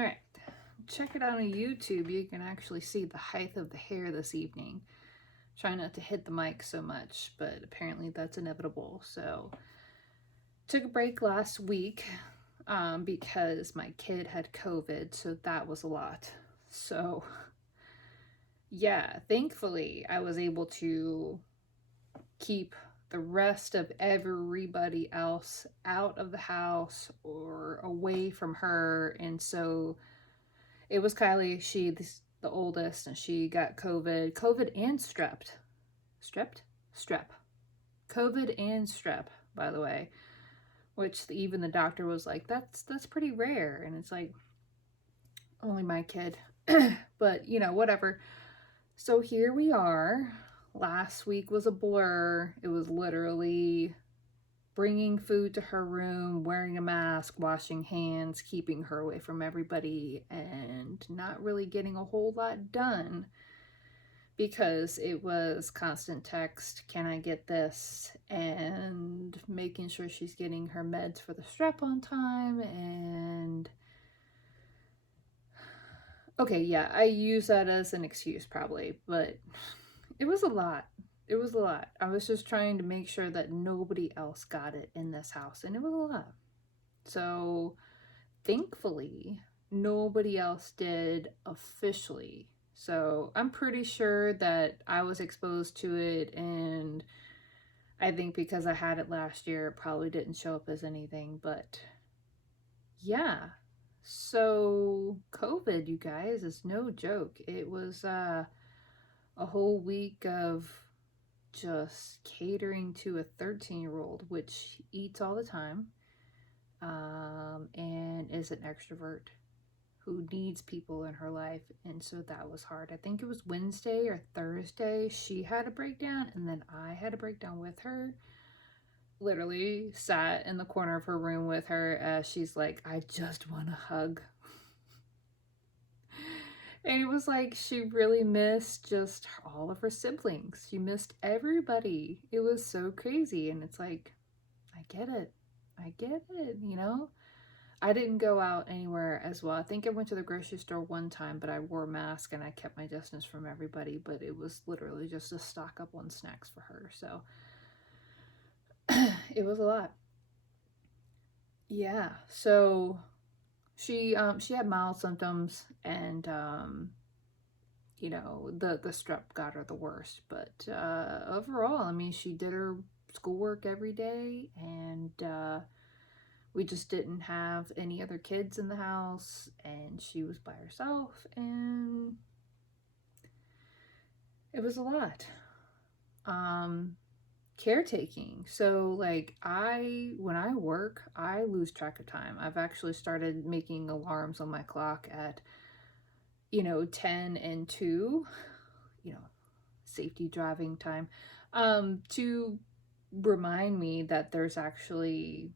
All right, check it out on YouTube. You can actually see the height of the hair this evening. Try not to hit the mic so much, but apparently that's inevitable. So, took a break last week because my kid had COVID, so that was a lot. So, yeah, thankfully, I was able to keep the rest of everybody else out of the house or away from her. And so it was Kylie, the oldest, and she got COVID and strep, COVID and strep, by the way, which even the doctor was like, that's pretty rare. And it's like, only my kid. But, whatever. So here we are. Last week was a blur. It was literally bringing food to her room, wearing a mask, washing hands, keeping her away from everybody, and not really getting a whole lot done because it was constant text, can I get this, and making sure she's getting her meds for the strep on time. And okay, yeah, I use that as an excuse probably, but it was a lot. It was a lot. I was just trying to make sure that nobody else got it in this house, and it was a lot. So, thankfully, nobody else did officially. So, I'm pretty sure that I was exposed to it, and I think because I had it last year, it probably didn't show up as anything, but yeah. So, COVID, you guys, is no joke. It was a whole week of just catering to a 13-year-old, which eats all the time and is an extrovert who needs people in her life. And so that was hard. I think it was Wednesday or Thursday. She had a breakdown, and then I had a breakdown with her. Literally sat in the corner of her room with her as she's like, I just want a hug. And it was like she really missed just all of her siblings. She missed everybody. It was so crazy. And it's like, I get it. I get it. I didn't go out anywhere as well. I think I went to the grocery store one time, but I wore a mask and I kept my distance from everybody. But it was literally just to stock up on snacks for her. So it was a lot. Yeah. So she had mild symptoms, and the strep got her the worst. But overall, I mean, she did her schoolwork every day, and we just didn't have any other kids in the house, and she was by herself, and it was a lot. Um, Caretaking. So like when I work, I lose track of time. I've actually started making alarms on my clock at 10 and 2, you know, safety driving time, to remind me that there's actually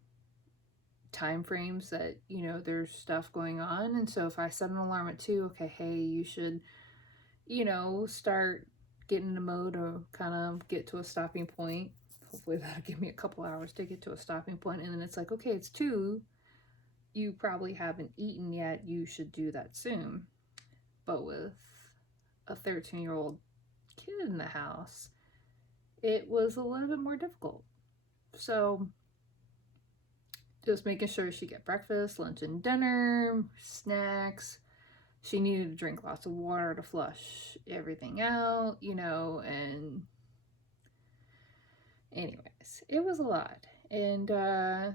time frames that, there's stuff going on. And so if I set an alarm at 2, okay, hey, you should, start getting in the mode to kind of get to a stopping point. Hopefully that'll give me a couple hours to get to a stopping point. And then it's like, okay, it's 2. You probably haven't eaten yet. You should do that soon. But with a 13-year-old kid in the house, it was a little bit more difficult. So just making sure she get breakfast, lunch, and dinner, snacks. She needed to drink lots of water to flush everything out, and anyways, it was a lot. And I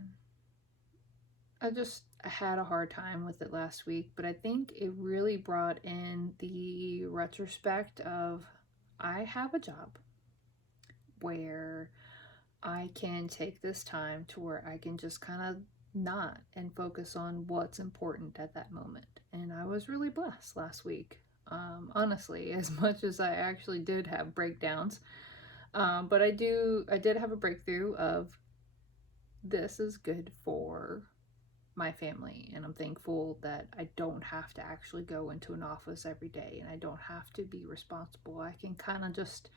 had a hard time with it last week, but I think it really brought in the retrospect of I have a job where I can take this time to where I can just kind of not and focus on what's important at that moment. And I was really blessed last week. Honestly, as much as I actually did have breakdowns, but I did have a breakthrough of this is good for my family, and I'm thankful that I don't have to actually go into an office every day, and I don't have to be responsible. I can kind of just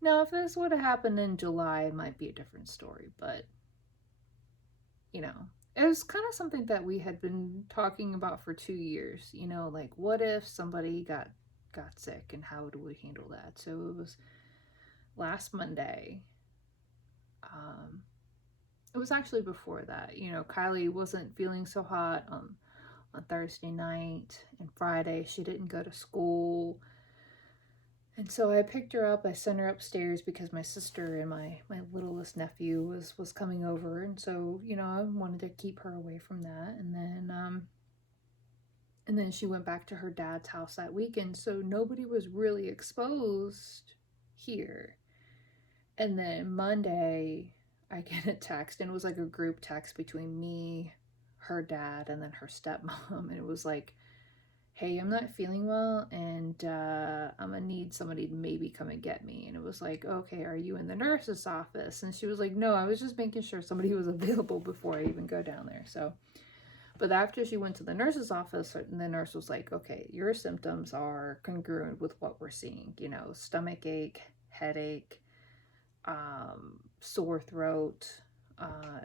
now, if this would have happened in July, it might be a different story, but it was kind of something that we had been talking about for 2 years. Like what if somebody got sick and how do we handle that? So it was last Monday. Um, it was actually before that. Kylie wasn't feeling so hot on Thursday night, and Friday she didn't go to school. And so I picked her up. I sent her upstairs because my sister and my littlest nephew was coming over, and so I wanted to keep her away from that. And then she went back to her dad's house that weekend, so nobody was really exposed here. And then Monday, I get a text, and it was like a group text between me, her dad, and then her stepmom, and it was like, hey, I'm not feeling well, and I'm gonna need somebody to maybe come and get me. And it was like, okay, are you in the nurse's office? And she was like, no, I was just making sure somebody was available before I even go down there. So, but after she went to the nurse's office, the nurse was like, okay, your symptoms are congruent with what we're seeing, stomach ache, headache, sore throat.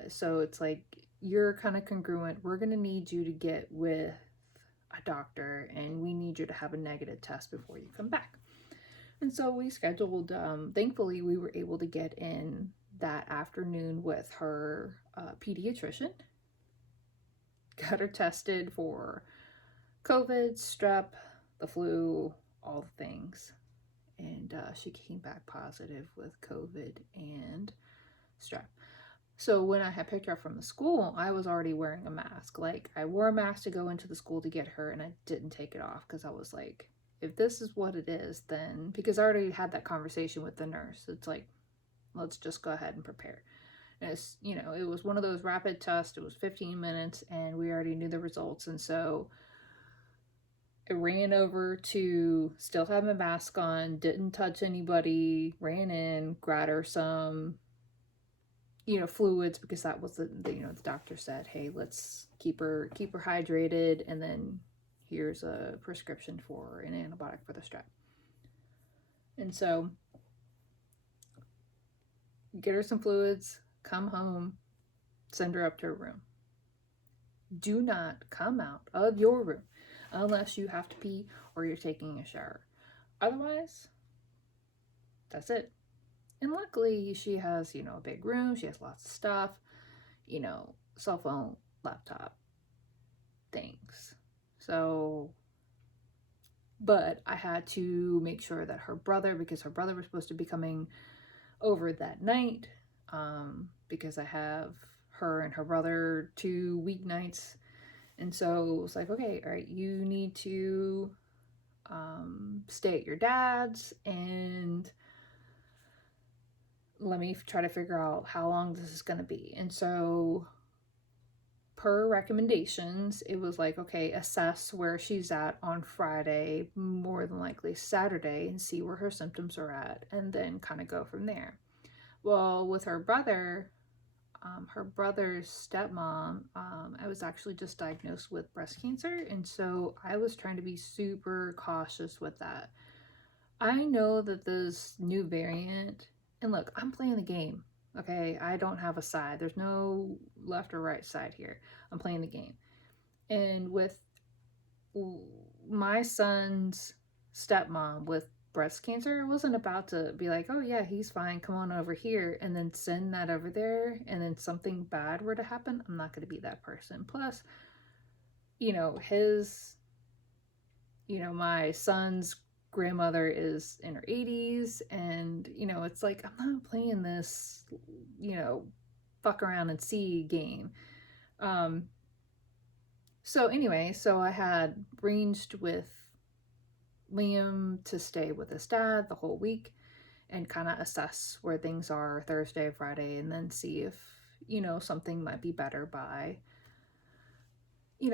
So it's like, you're kind of congruent. We're gonna need you to get with a doctor, and we need you to have a negative test before you come back. And so we scheduled, thankfully we were able to get in that afternoon with her pediatrician, got her tested for COVID, strep, the flu, all the things. And she came back positive with COVID and strep. So when I had picked her up from the school, I was already wearing a mask. Like, I wore a mask to go into the school to get her, and I didn't take it off because I was like, if this is what it is, then, because I already had that conversation with the nurse, it's like, let's just go ahead and prepare. And it was one of those rapid tests. It was 15 minutes, and we already knew the results. And so I ran over to still have my mask on, didn't touch anybody, ran in, grabbed her some fluids, because that was the doctor said, hey, let's keep her hydrated, and then here's a prescription for an antibiotic for the strep. And so get her some fluids, come home, send her up to her room. Do not come out of your room unless you have to pee or you're taking a shower. Otherwise, that's it. And luckily she has a big room, she has lots of stuff, cell phone, laptop, things. So, but I had to make sure that her brother, because her brother was supposed to be coming over that night, because I have her and her brother 2 weeknights. And so it was like, okay, all right, you need to stay at your dad's, and let me try to figure out how long this is going to be. And so per recommendations, it was like, okay, assess where she's at on Friday, more than likely Saturday, and see where her symptoms are at, and then kind of go from there. Well, with her brother's stepmom, I was actually just diagnosed with breast cancer, and so I was trying to be super cautious with that. I know that this new variant, and look, I'm playing the game, okay? I don't have a side. There's no left or right side here. I'm playing the game. And with my son's stepmom with breast cancer, I wasn't about to be like, oh yeah, he's fine, come on over here, and then send that over there, and then something bad were to happen. I'm not going to be that person. Plus, my son's grandmother is in her 80s, and it's like, I'm not playing this fuck around and see game. So anyway, so I had arranged with Liam to stay with his dad the whole week and kind of assess where things are Thursday, Friday, and then see if something might be better by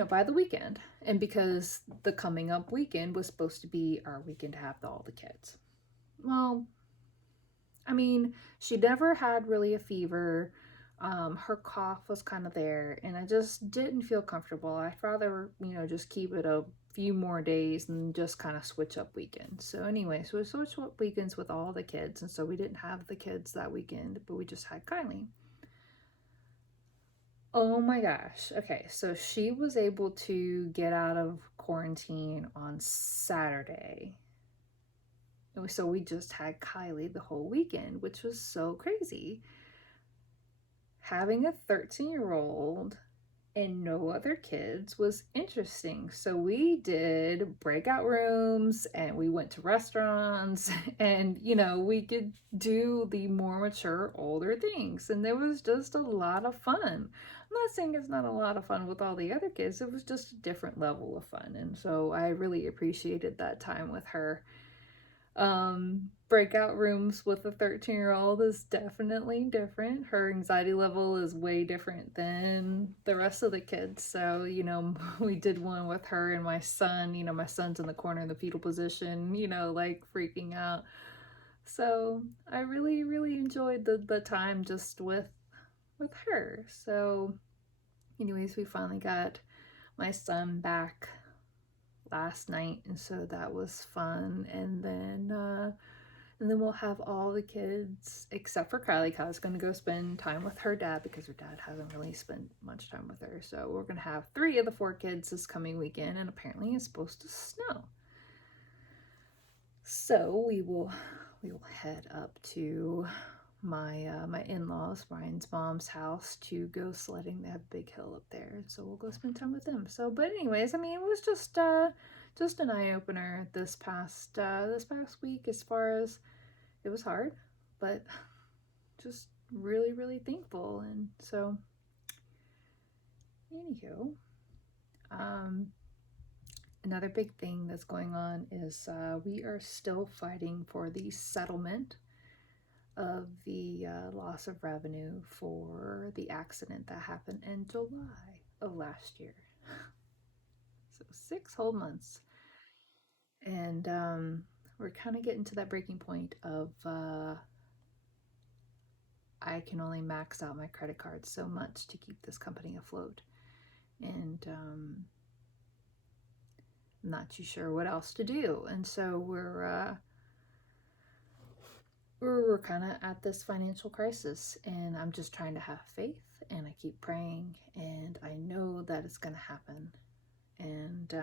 by the weekend. And because the coming up weekend was supposed to be our weekend to have all the kids. Well, I mean, she never had really a fever. Her cough was kind of there, and I just didn't feel comfortable. I'd rather, just keep it a few more days and just kind of switch up weekends. So anyway, so we switched up weekends with all the kids, and so we didn't have the kids that weekend, but we just had Kylie. Oh my gosh. Okay, so she was able to get out of quarantine on Saturday. So we just had Kylie the whole weekend, which was so crazy. Having a 13-year-old and no other kids was interesting. So we did breakout rooms and we went to restaurants and, we could do the more mature, older things. And there was just a lot of fun. I'm not saying it's not a lot of fun with all the other kids, it was just a different level of fun. And so I really appreciated that time with her. Breakout rooms with a 13-year-old is definitely different. Her anxiety level is way different than the rest of the kids. So, we did one with her and my son. My son's in the corner in the fetal position, like freaking out. So I really, really enjoyed the time just with her. So anyways, we finally got my son back last night, and so that was fun. And then we'll have all the kids except for Kylie. Kylie's going to go spend time with her dad because her dad hasn't really spent much time with her. So we're going to have 3 of the 4 kids this coming weekend, and apparently it's supposed to snow. So we will head up to my in-laws, Ryan's mom's house, to go sledding. They have a big hill up there, so we'll go spend time with them. So, but anyways, I mean, it was just an eye-opener this past week. As far as it was hard, but just really, really thankful. And so anywho, another big thing that's going on is we are still fighting for the settlement of the loss of revenue for the accident that happened in July of last year. So 6 whole months. And we're kind of getting to that breaking point of I can only max out my credit card so much to keep this company afloat. And I'm not too sure what else to do. And so we're kind of at this financial crisis, and I'm just trying to have faith, and I keep praying, and I know that it's going to happen. And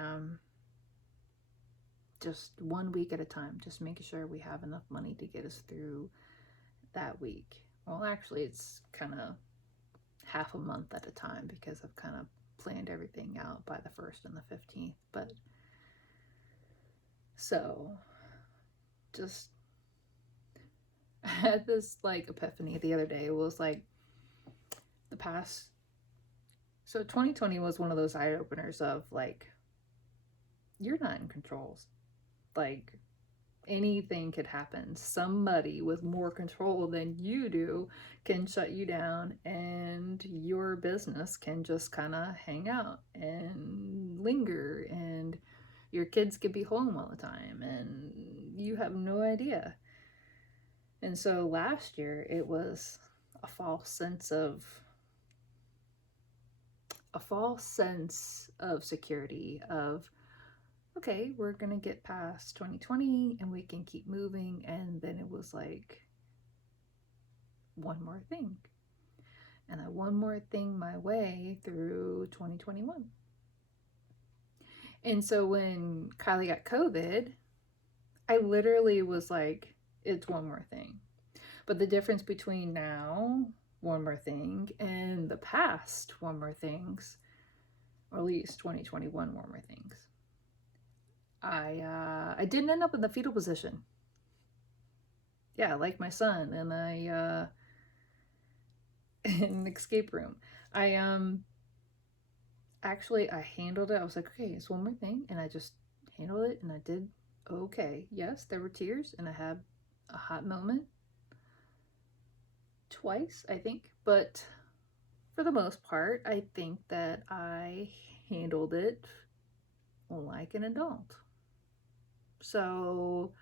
just 1 week at a time, just making sure we have enough money to get us through that week. Well, actually, it's kind of half a month at a time because I've kind of planned everything out by the 1st and the 15th. But so just I had this like epiphany the other day. It was like the past. So 2020 was one of those eye openers of like, you're not in control. Like, anything could happen. Somebody with more control than you do can shut you down, and your business can just kind of hang out and linger, and your kids could be home all the time, and you have no idea. And so last year it was a false sense of security of, okay, we're gonna get past 2020 and we can keep moving. And then it was like, one more thing, and I one more thing my way through 2021. And so when Kylie got COVID, I literally was like, it's one more thing. But the difference between now, one more thing, and the past, one more things, or at least 2021, one more things, I didn't end up in the fetal position. Yeah, like my son, and I in an escape room. I actually I handled it. I was like, okay, it's one more thing, and I just handled it, and I did okay. Yes, there were tears, and I had a hot moment twice, I think, but for the most part, I think that I handled it like an adult. So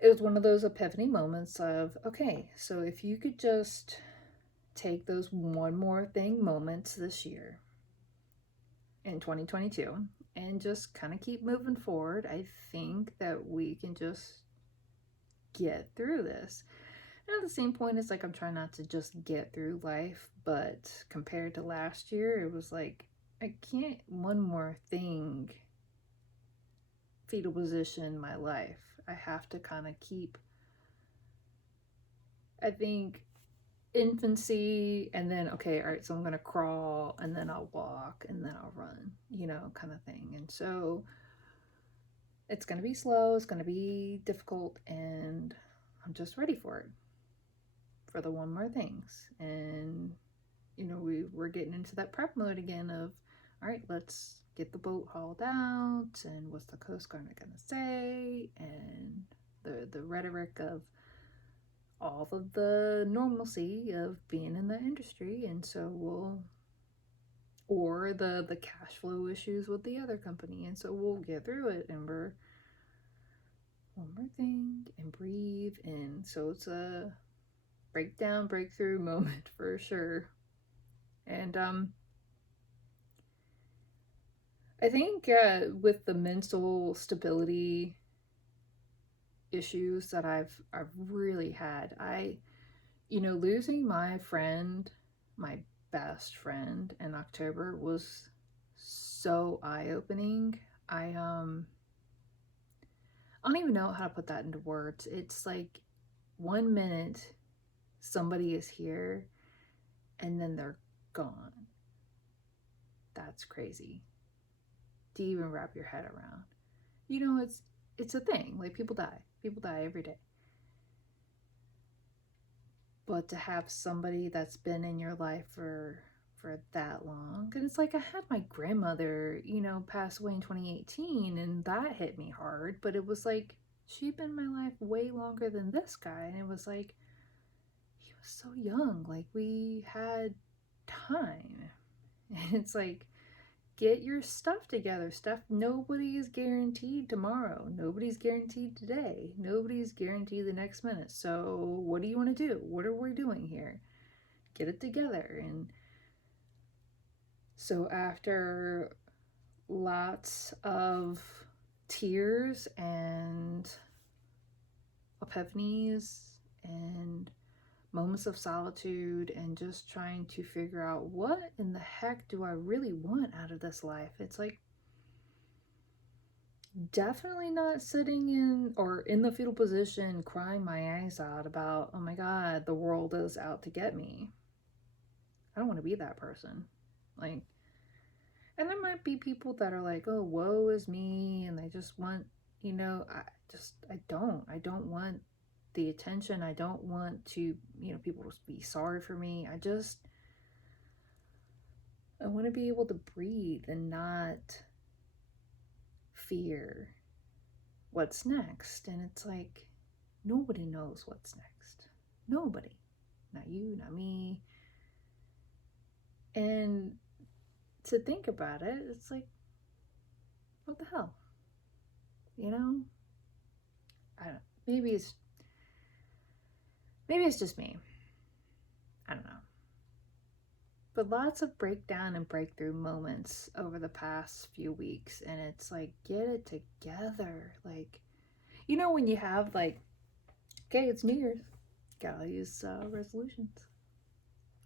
it was one of those epiphany moments of, okay, so if you could just take those one more thing moments this year in 2022 and just kind of keep moving forward, I think that we can just get through this. And at the same point, it's like I'm trying not to just get through life, but compared to last year, it was like I can't one more thing fetal position in my life. I have to kind of keep, I think, infancy and then, okay, all right, so I'm going to crawl and then I'll walk and then I'll run, kind of thing. And so it's going to be slow, it's going to be difficult, and I'm just ready for it, for the one more things. And we're getting into that prep mode again of, all right, let's get the boat hauled out, and what's the Coast Guard going to say, and the rhetoric of all of the normalcy of being in the industry. And so or the cash flow issues with the other company, and so we'll get through it, and we're one more thing and breathe. And so it's a breakdown, breakthrough moment for sure. And I think with the mental stability issues that I've really had, losing my friend, my best friend in October was so eye-opening. I don't even know how to put that into words. It's like 1 minute somebody is here and then they're gone. That's crazy to even wrap your head around. It's a thing. Like, people die every day. But to have somebody that's been in your life for that long, and it's like I had my grandmother, pass away in 2018, and that hit me hard. But it was like she'd been in my life way longer than this guy, and it was like he was so young. Like, we had time, and it's like, get your stuff together. Nobody is guaranteed tomorrow. Nobody's guaranteed today. Nobody's guaranteed the next minute. So what do you want to do? What are we doing here? Get it together. And so after lots of tears and epiphanies and moments of solitude and just trying to figure out, what in the heck do I really want out of this life? It's like, definitely not sitting in the fetal position crying my eyes out about, oh my god, the world is out to get me. I don't want to be that person. Like, and there might be people that are like, oh, woe is me, and they just want, I don't want the attention. I don't want to, people to be sorry for me. I want to be able to breathe and not fear what's next. And it's like, nobody knows what's next. Nobody. Not you, not me. And to think about it, it's like, what the hell? I don't know. Maybe it's just me. I don't know. But lots of breakdown and breakthrough moments over the past few weeks, and it's like, get it together. Like, when you have, like, okay, it's New Year's, gotta use resolutions.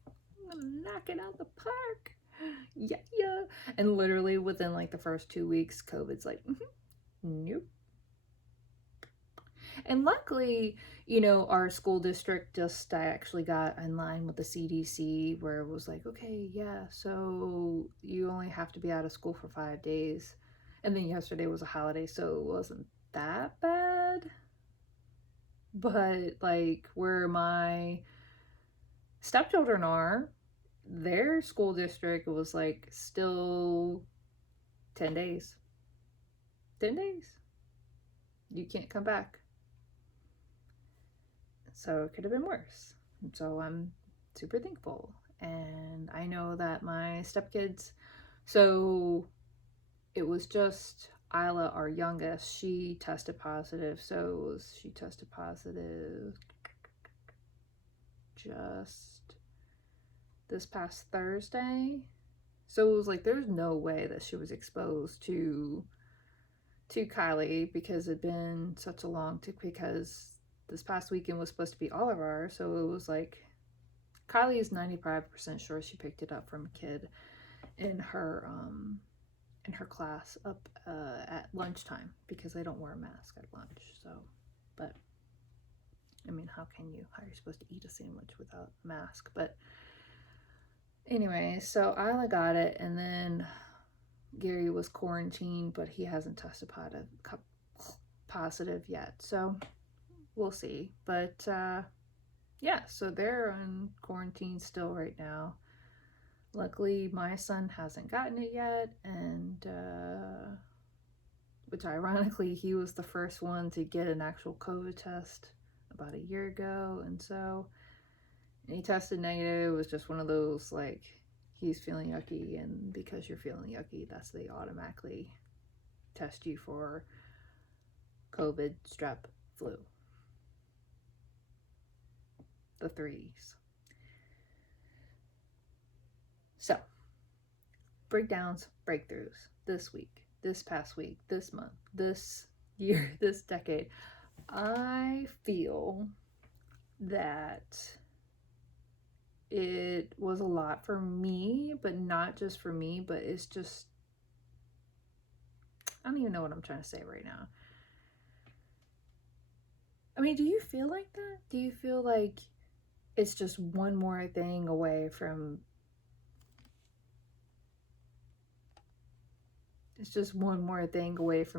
I'm gonna knock it out the park. Yeah. And literally within like the first 2 weeks, COVID's like, nope. And luckily, our school district just actually got in line with the CDC, where it was like, okay, yeah, so you only have to be out of school for 5 days. And then yesterday was a holiday, so it wasn't that bad. But like, where my stepchildren are, their school district was like, still 10 days. 10 days. You can't come back. So it could have been worse. And so I'm super thankful. And I know that my stepkids, so it was just Isla, our youngest, she tested positive. So she tested positive just this past Thursday. So it was like, there's no way that she was exposed to Kylie, because it'd been such a long time, because this past weekend was supposed to be all of ours, so it was like Kylie is 95% sure she picked it up from a kid in her class up at lunchtime, because they don't wear a mask at lunch. So, but I mean, how are you supposed to eat a sandwich without a mask? But anyway, so Isla got it, and then Gary was quarantined, but he hasn't tested positive yet. So we'll see. But yeah, so they're in quarantine still right now. Luckily, my son hasn't gotten it yet, and which ironically, he was the first one to get an actual COVID test about a year ago, and he tested negative. It was just one of those, like, he's feeling yucky, and because you're feeling yucky, they automatically test you for COVID, strep, flu. The threes. So, breakdowns, breakthroughs this week, this past week, this month, this year, this decade. I feel that it was a lot for me, but not just for me, but it's just, I don't even know what I'm trying to say right now. I mean, do you feel like that? Do you feel like it's just one more thing away from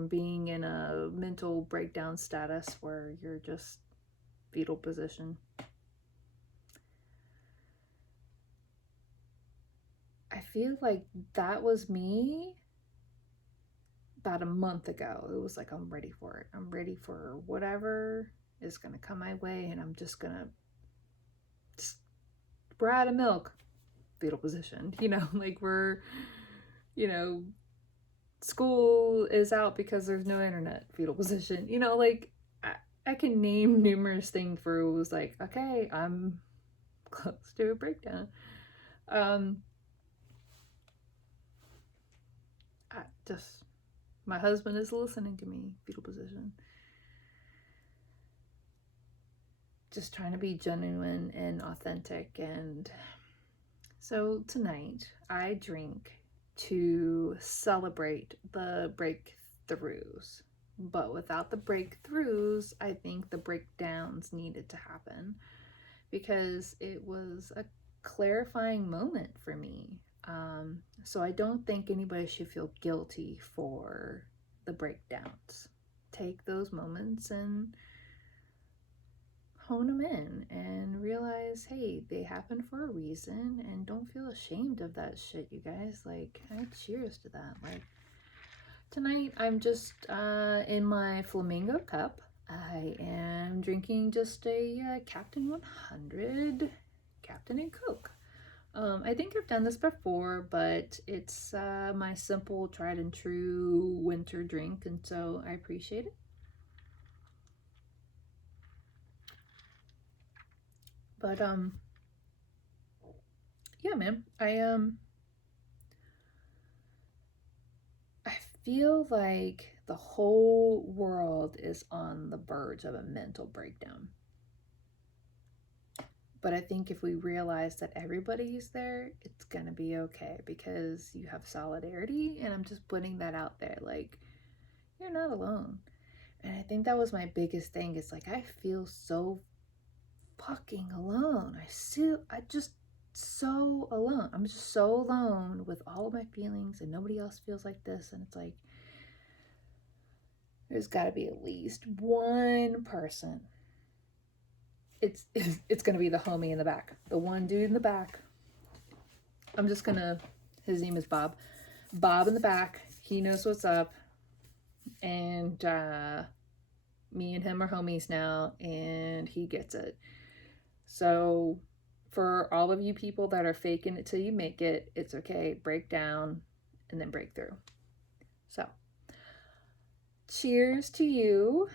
being in a mental breakdown status where you're just fetal position? I feel like that was me about a month ago. It was like, I'm ready for it. I'm ready for whatever is going to come my way, and I'm just going to we're out of milk, fetal position. Like we're, school is out because there's no internet, fetal position. Like I can name numerous things where it was like, okay, I'm close to a breakdown. My husband is listening to me, fetal position. Just trying to be genuine and authentic. And so tonight I drink to celebrate the breakthroughs. But without the breakthroughs, I think the breakdowns needed to happen, because it was a clarifying moment for me. So I don't think anybody should feel guilty for the breakdowns. Take those moments and hone them in and realize, hey, they happen for a reason, and don't feel ashamed of that shit, you guys. Like, cheers to that. Like, tonight I'm just in my flamingo cup. I am drinking just a Captain 100 Captain and Coke. I think I've done this before, but it's my simple, tried and true winter drink, and so I appreciate it. But yeah, man, I feel like the whole world is on the verge of a mental breakdown. But I think if we realize that everybody's there, it's going to be okay, because you have solidarity, and I'm just putting that out there. Like, you're not alone. And I think that was my biggest thing. It's like, I feel so fucking alone. I just so alone. I'm just so alone with all of my feelings, and nobody else feels like this. And it's like, there's got to be at least one person. It's gonna be the homie in the back, the one dude in the back. His name is Bob. Bob in the back. He knows what's up, and me and him are homies now, and he gets it. So for all of you people that are faking it till you make it, it's okay. Break down and then break through. So cheers to you,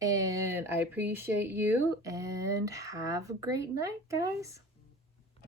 and I appreciate you, and have a great night, guys.